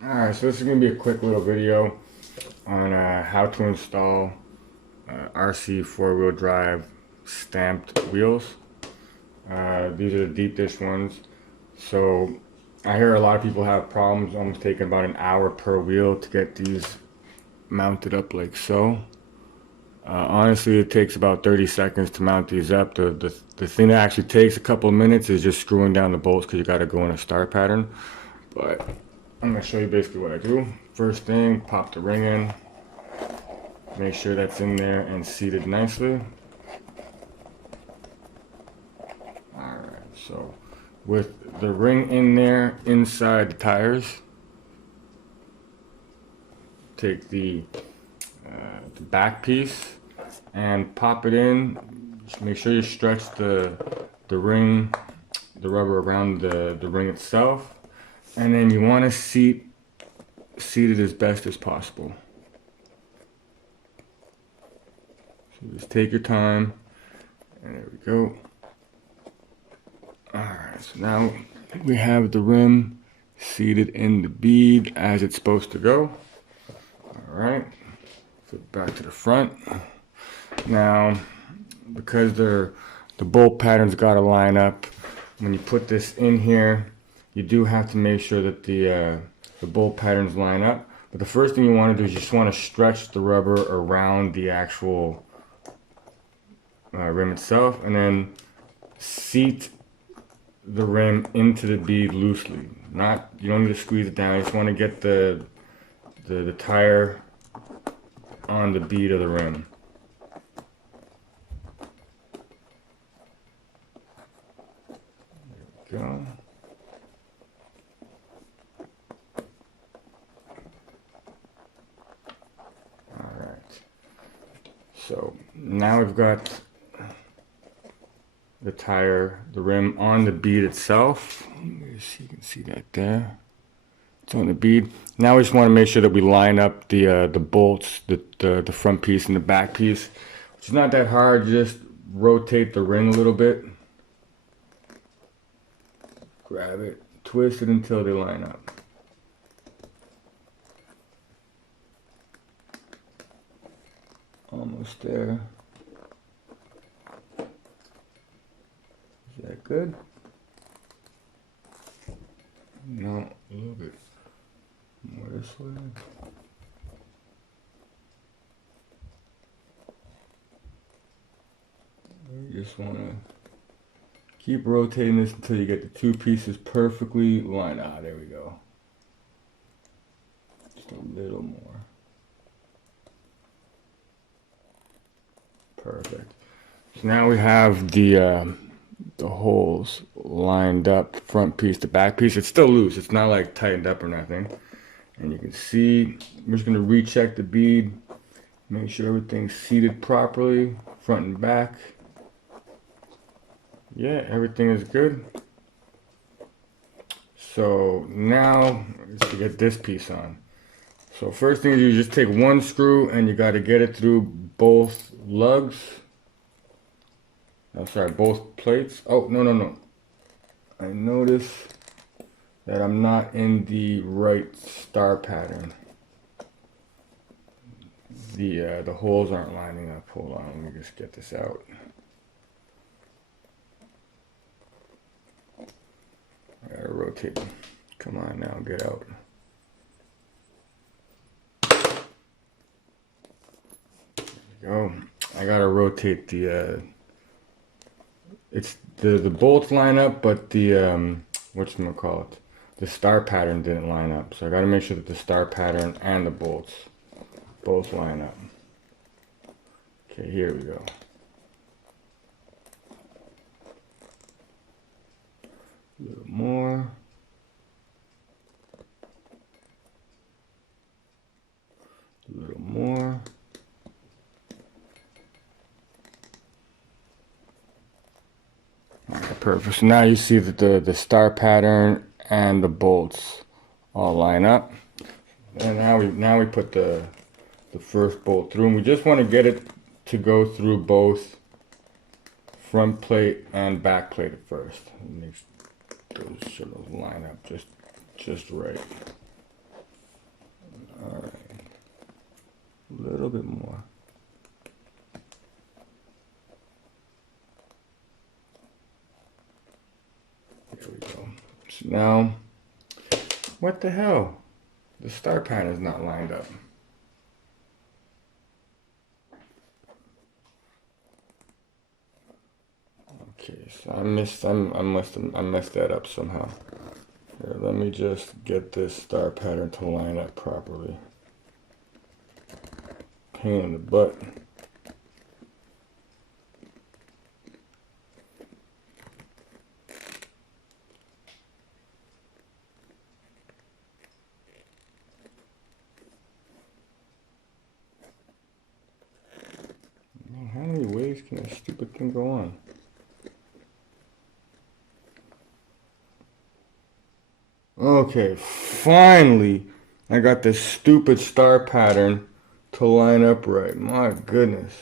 Alright, so this is going to be a quick little video on how to install RC four-wheel drive stamped wheels. These are the deep dish ones. So I hear a lot of people have problems, almost taking about an hour per wheel to get these mounted up like so. Honestly, it takes about 30 seconds to mount these up. The thing that actually takes a couple of minutes is just screwing down the bolts because you got to go in a star pattern. But I'm going to show you basically what I do. First thing, pop the ring in. Make sure that's in there and seated nicely. Alright, so with the ring in there inside the tires, take the back piece and pop it in. Just make sure you stretch the ring, the rubber around the ring itself, and then you want to seat it as best as possible. So just take your time, and there we go. Alright, so now we have the rim seated in the bead as it's supposed to go. Alright, flip back to the front. Now, because the bolt pattern's got to line up, when you put this in here, you do have to make sure that the bolt patterns line up. But the first thing you want to do is you just want to stretch the rubber around the actual rim itself, and then seat the rim into the bead loosely. You don't need to squeeze it down. You just want to get the tire on the bead of the rim. There we go. Alright. So now we've got the tire, the rim on the bead itself. You can see that there. It's on the bead. Now we just want to make sure that we line up the bolts, the front piece and the back piece. It's not that hard. Just rotate the ring a little bit. Grab it, twist it until they line up. Almost there. Is that good? No, a little bit more this way. You just want to keep rotating this until you get the two pieces perfectly lined up. There we go. Just a little more. Perfect. So now we have the holes lined up, the front piece, the back piece. It's still loose. It's not like tightened up or nothing. And you can see, we're just going to recheck the bead, make sure everything's seated properly, front and back. Yeah, everything is good. So now, let's get this piece on. So first thing is you just take one screw and you got to get it through both lugs. I'm sorry, both plates. Oh, no. I notice that I'm not in the right star pattern. The holes aren't lining up. Hold on, let me just get this out. I gotta rotate them. Come on now, get out. There we go. I gotta rotate the it's the bolts line up, but the whatchamacallit, the star pattern didn't line up. So I gotta make sure that the star pattern and the bolts both line up. Okay, here we go. A little more. A little more. Alright, perfect. So now you see that the star pattern and the bolts all line up. And now we put the first bolt through, and we just want to get it to go through both front plate and back plate at first. Make those line up just right. Alright. A little bit more. There we go. So now, what the hell? The star pattern is not lined up. Okay, so I messed that up somehow. Here, let me just get this star pattern to line up properly. Pain in the butt. Man, how many ways can this stupid thing go on? Okay, finally, I got this stupid star pattern to line up right. My goodness.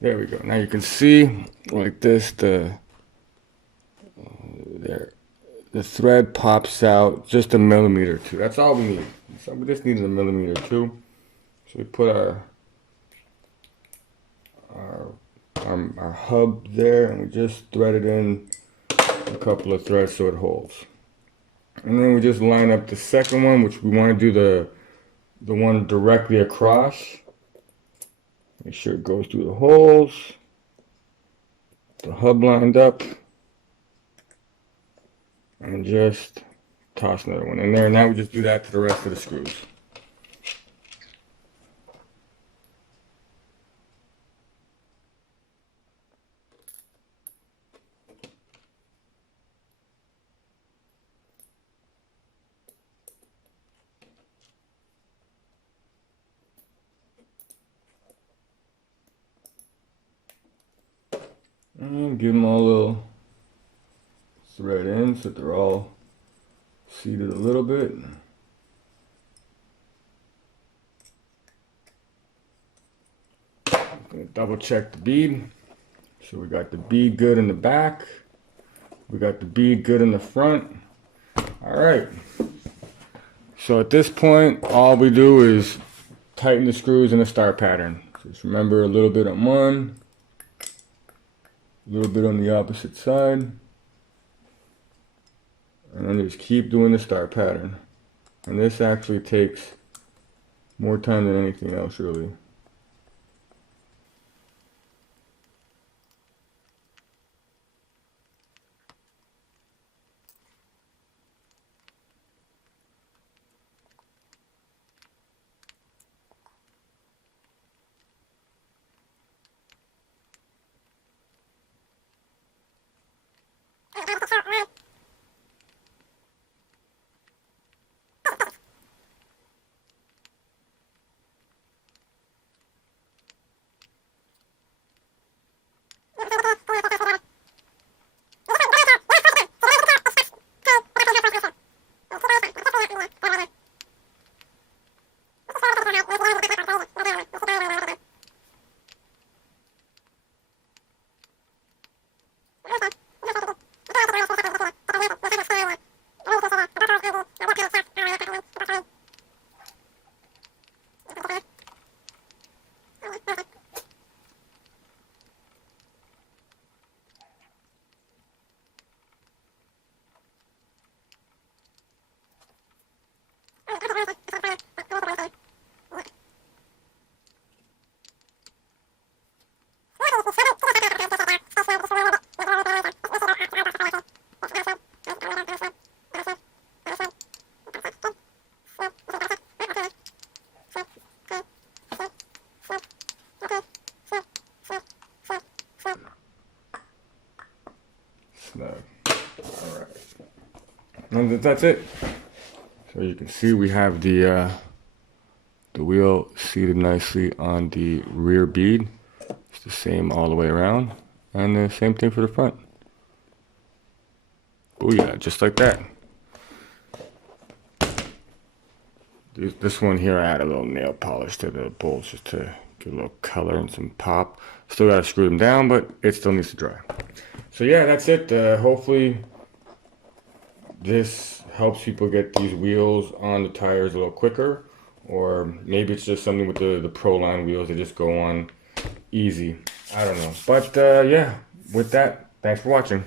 There we go. Now you can see like this, the thread pops out just a millimeter or two. That's all we need. So we just needed a millimeter or two. So we put our hub there, and we just threaded in a couple of threads so it holds. And then we just line up the second one, which we want to do the one directly across. Make sure it goes through the holes. The hub lined up. And just toss another one in there. And now we just do that to the rest of the screws. And give them all a little thread in so that they're all seated a little bit. I'm gonna double check the bead. So we got the bead good in the back. We got the bead good in the front. All right. So at this point, all we do is tighten the screws in a star pattern. Just remember a little bit on one. A little bit on the opposite side, and then just keep doing the star pattern. And this actually takes more time than anything else, really. Snug. All right. And that's it. So you can see we have the wheel seated nicely on the rear bead. It's the same all the way around, and the same thing for the front. Oh yeah, just like that. This one here, I add a little nail polish to the bolts just to give a little color and some pop. Still gotta screw them down, but it still needs to dry. So yeah, that's it. Hopefully this helps people get these wheels on the tires a little quicker, or maybe it's just something with the Pro Line wheels, they just go on easy. I don't know. But yeah, with that, thanks for watching.